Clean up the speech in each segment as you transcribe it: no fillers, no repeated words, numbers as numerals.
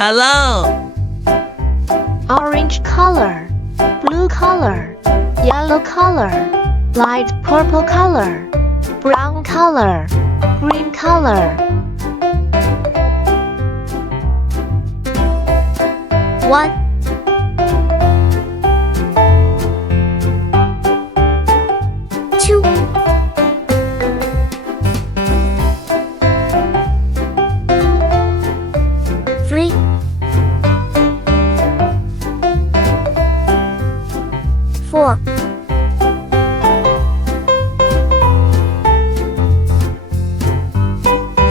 Hello. Orange color, blue color, yellow color, light purple color, brown color, green color. 1 2 3 4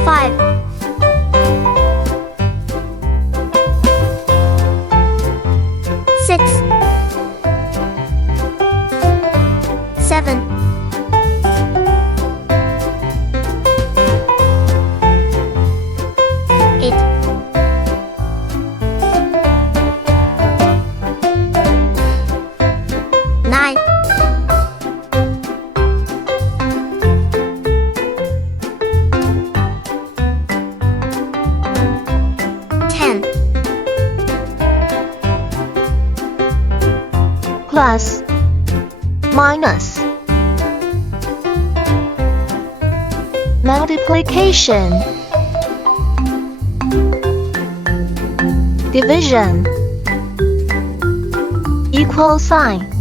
5 6 7 8 9 10 Plus, minus, multiplication, division, equal sign.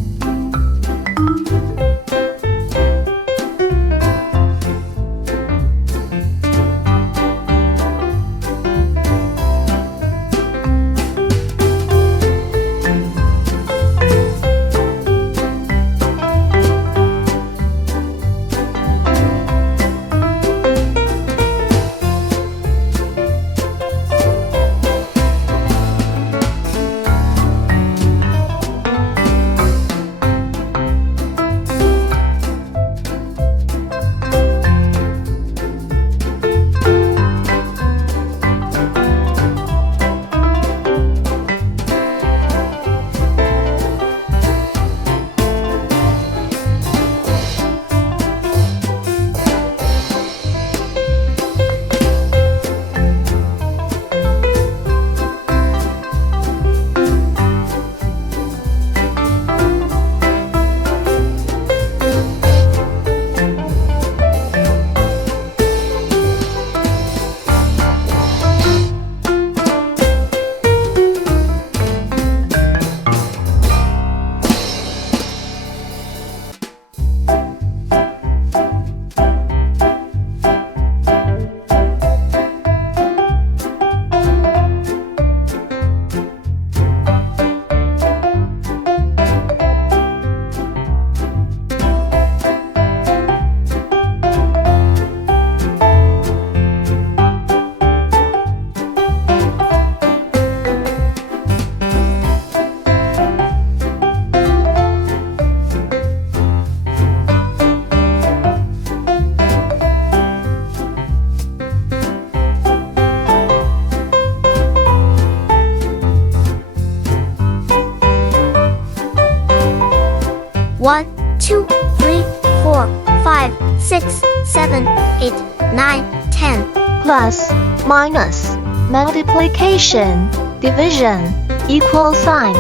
One, 2, 3, 4, 5, 6, 7, 8, 9, 10. Plus, minus, multiplication, division, equal sign.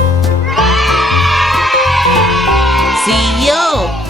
See you.